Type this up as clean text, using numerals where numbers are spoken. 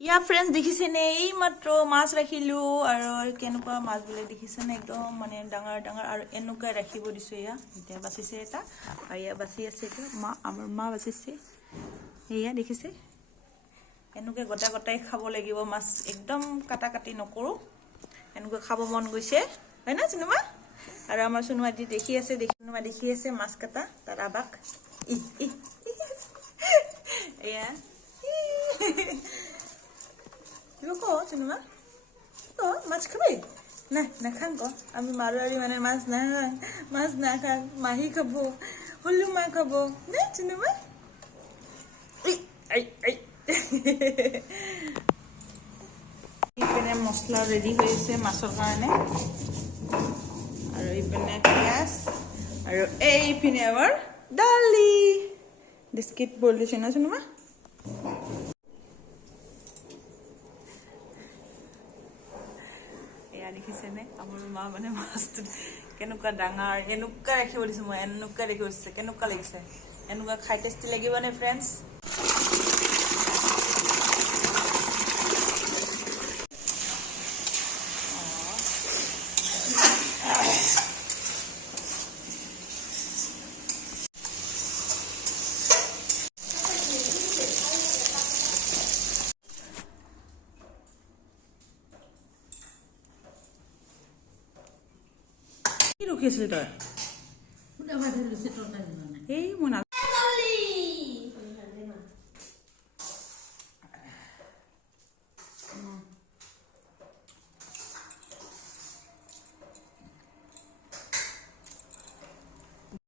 ইয়া ফ্ৰেন্ডছ দেখিছেনে এই মাত্ৰ মাছ ৰাখিলো আৰু কেনেকুৱা মাছ বিলাক দেখিছেনে একদম মানে ডাঙৰ ডাঙৰ আৰু এনেকুৱা ৰাখিব দিছো ইয়া এতিয়া বাচিছে এটা আৰু ইয়া বাচি আছে এটা আমাৰ মা বাচিছে ইয়া দেখিছে এনেকুৱা গোটা গোটাই খাব লাগিব মাছ একদম কাটা কাটি নকৰো এনেকুৱা খাব মন গৈছে হয় না চিনেমা আৰু আমাৰ চিনেমা দেখি আছে মাছ কাটা তাৰ আবাক ইয়া Loco, cinema. Oh, mas kami. Nah, nakang ko. Ami marwari mana mas nakang. Mahi kabo. Hulu ma kabo. Nah, cinema. Ay. Ipene mosla ready hoise masor karone. Aru ipene pias. Aru ipene amar dali. Biscuit bol diche na cinema. দেখিছেনে আমাৰ মা মানে মাছটো কেনেকুৱা ডাঙৰ এনেকুৱা ৰাখিব দিছে মই এনেকুৱা ৰাখিব দিছে কেনেকুৱা লাগিছে এনেকুৱা খাই টেষ্টি লাগিব নে ফ্ৰেন্ডছ কি ৰখি আছিল তই এই মই